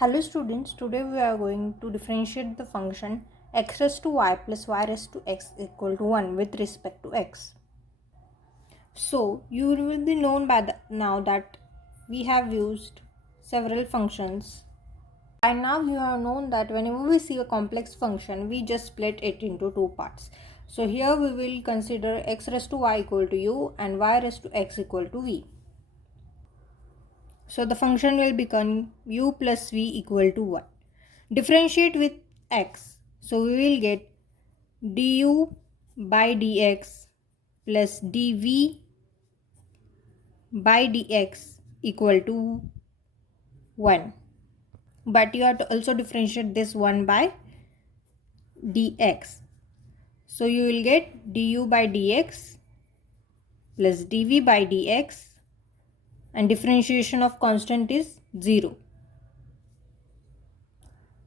Hello students, today we are going to differentiate the function x raised to y plus y raised to x equal to 1 with respect to x. So you will be known by now that we have used several functions. By now you have known that whenever we see a complex function, we just split it into two parts. So here we will consider x raised to y equal to u and y raised to x equal to v. So the function will become u plus v equal to 1. Differentiate with x. So we will get du by dx plus dv by dx equal to 1. But you have to also differentiate this 1 by dx. So you will get du by dx plus dv by dx, and differentiation of constant is 0.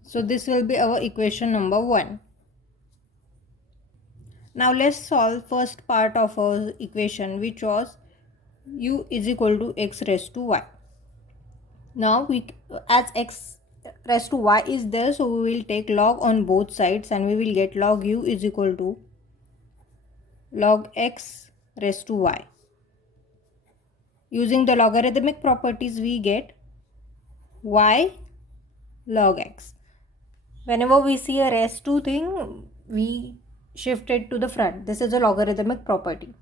So this will be our equation number 1. Now let's solve first part of our equation, which was u is equal to x raised to y. Now as x raised to y is there, so we will take log on both sides and we will get log u is equal to log x raised to y. Using the logarithmic properties, we get y log x. Whenever we see a raised to thing, we shift it to the front. This is a logarithmic property.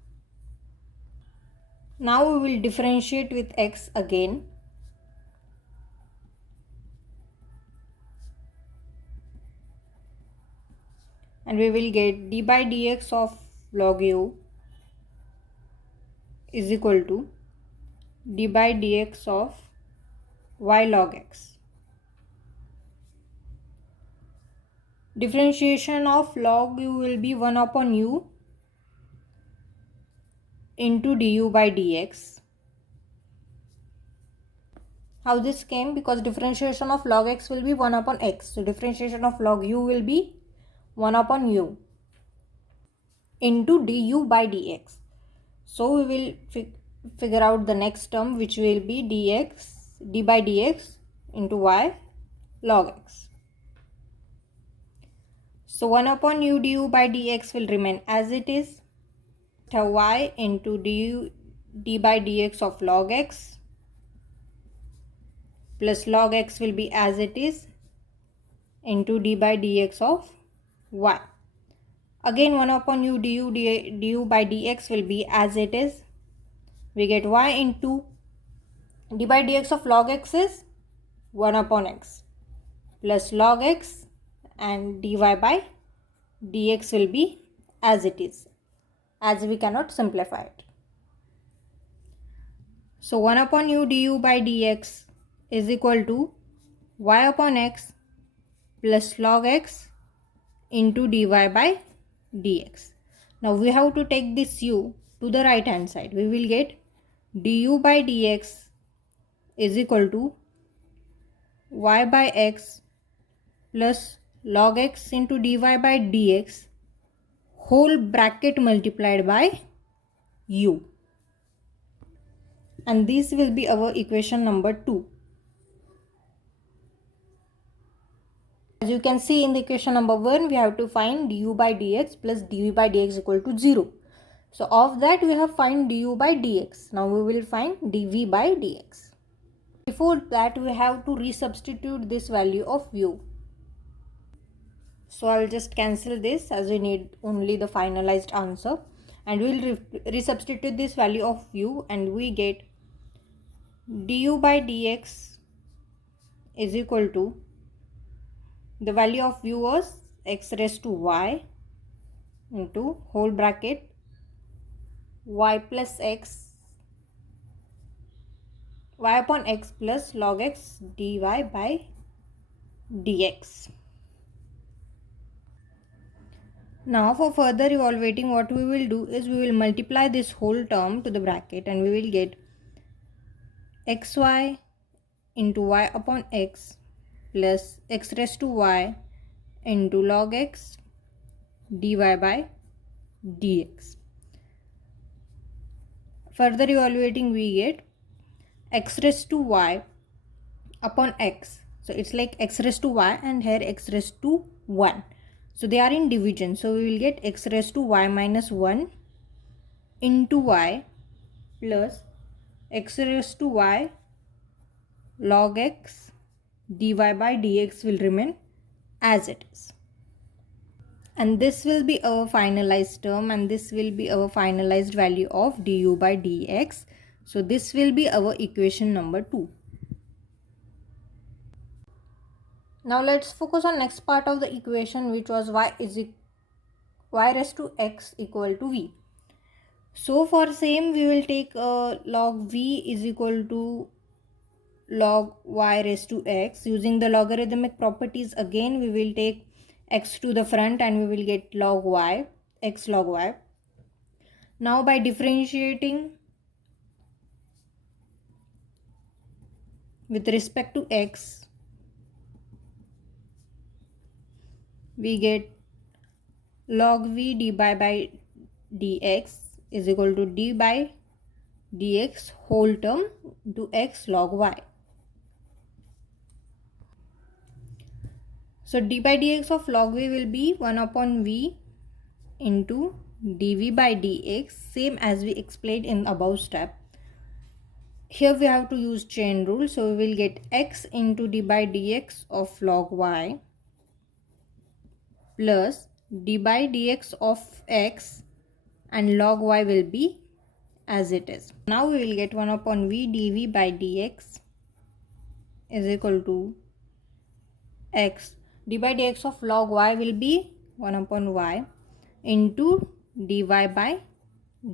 Now we will differentiate with x again. And we will get d by dx of log u is equal to d by dx of y log x. Differentiation of log u will be 1 upon u into du by dx. How this came? Because differentiation of log x will be 1 upon x. So differentiation of log u will be 1 upon u into du by dx. So we will figure out the next term, which will be d by dx into y log x. So 1 upon u du by dx will remain as it is. Y into d by dx of log x plus log x will be as it is into d by dx of y. Again 1 upon u du by dx will be as it is. We get y into d by dx of log x is 1 upon x plus log x, and dy by dx will be as it is, as we cannot simplify it. So 1 upon u du by dx is equal to y upon x plus log x into dy by dx. Now we have to take this u to the right hand side. We will get du by dx is equal to y by x plus log x into dy by dx whole bracket multiplied by u. And this will be our equation number 2. As you can see in the equation number 1, we have to find du by dx plus dv by dx equal to 0. So of that we have find du by dx. Now we will find dv by dx. Before that we have to resubstitute this value of u. So I'll just cancel this as we need only the finalized answer. And we will resubstitute this value of u, and we get du by dx is equal to, the value of u was x raised to y into whole bracket y plus x, y upon x plus log x dy by dx. Now for further evaluating, what we will do is we will multiply this whole term to the bracket, and we will get xy into y upon x plus x raised to y into log x dy by dx. Further evaluating, we get x raised to y upon x So it's like x raised to y and here x raised to 1. So they are in division. So we will get x raised to y minus 1 into y plus x raised to y log x dy by dx will remain as it is. And this will be our finalized term, and this will be our finalized value of du by dx. So this will be our equation number 2. Now let's focus on next part of the equation, which was y raised to x equal to v. So for same we will take log v is equal to log y raised to x. Using the logarithmic properties, again we will take x to the front and we will get log y, x log y. Now by differentiating with respect to x, we get log v d by dx is equal to d by dx whole term to x log y. So d by dx of log v will be 1 upon v into dv by dx, same as we explained in above step. Here we have to use chain rule, so we will get x into d by dx of log y plus d by dx of x, and log y will be as it is. Now we will get 1 upon v dv by dx is equal to x. d by dx of log y will be 1 upon y into dy by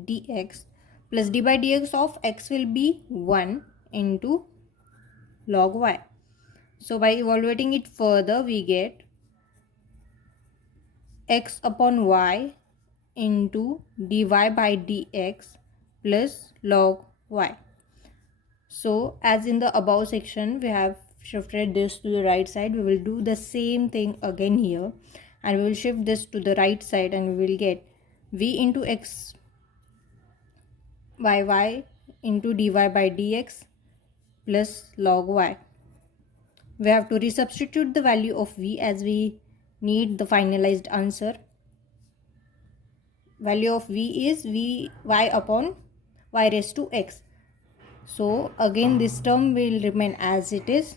dx plus d by dx of x will be 1 into log y. So by evaluating it further, we get x upon y into dy by dx plus log y. So as in the above section we have shifted this to the right side, we will do the same thing again here, and we will shift this to the right side and we will get v into x by y into dy by dx plus log y. We have to resubstitute the value of v as we need the finalized answer. Value of v is vy upon y raised to x. So again this term will remain as it is.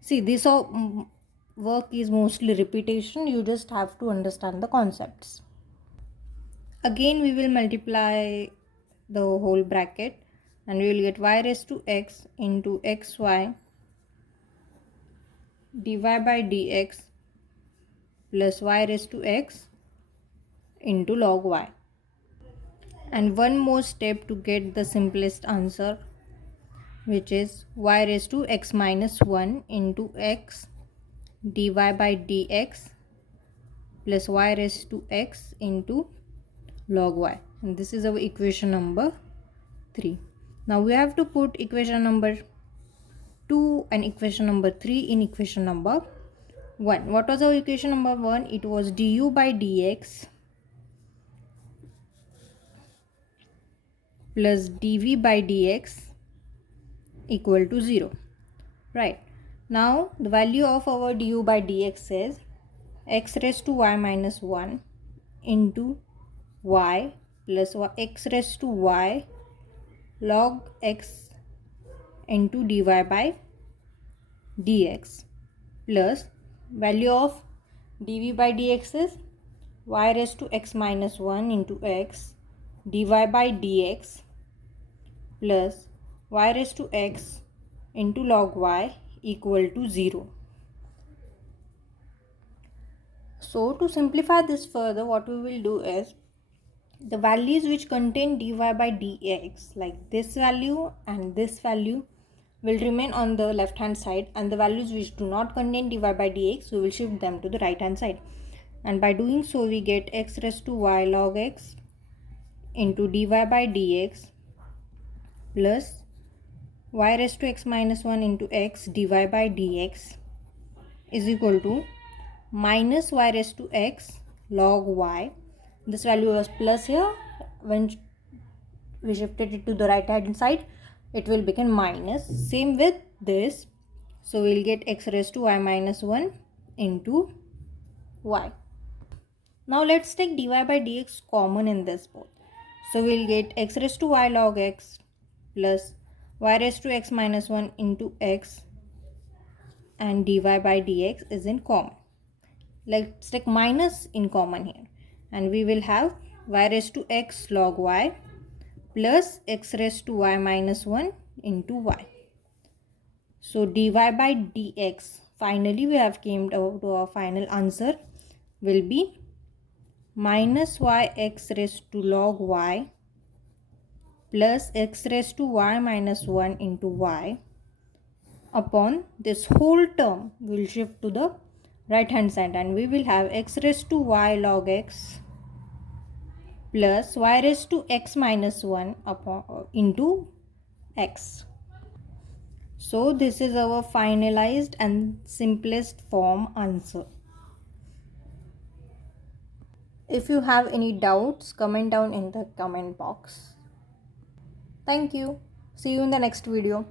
See, this work is mostly repetition. You just have to understand the concepts. Again we will multiply the whole bracket and we will get y raised to x into xy dy by dx plus y raised to x into log y. And one more step to get the simplest answer, which is y raised to x minus 1 into x dy by dx plus y raised to x into log y. And this is our equation number 3. Now we have to put equation number 2 and equation number 3 in equation number 1. What was our equation number 1? It was du by dx plus dv by dx equal to 0. Right. Now the value of our du by dx is x raised to y minus 1 into y plus x raised to y log x into dy by dx plus value of dv by dx is y raised to x minus 1 into x dy by dx plus y raised to x into log y equal to 0. So to simplify this further, what we will do is the values which contain dy by dx, like this value and this value, will remain on the left hand side, and the values which do not contain dy by dx, we will shift them to the right hand side. And by doing so we get x raised to y log x into dy by dx plus y raised to x minus 1 into x dy by dx is equal to minus y raised to x log y. This value was plus here. When we shifted it to the right hand side, it will become minus. Same with this. So we'll get x raised to y minus 1 into y. Now let's take dy by dx common in this both. So we'll get x raised to y log x plus y raised to x minus 1 into x, and dy by dx is in common. Let's take minus in common here, and we will have y raised to x log y plus x raised to y minus 1 into y. So dy by dx, finally we have came to our final answer, will be minus yx raised to log y plus x raised to y minus 1 into y upon this whole term will shift to the right hand side, and we will have x raised to y log x plus y raised to x minus 1 upon into x. So this is our finalized and simplest form answer. If you have any doubts, comment down in the comment box. Thank you. See you in the next video.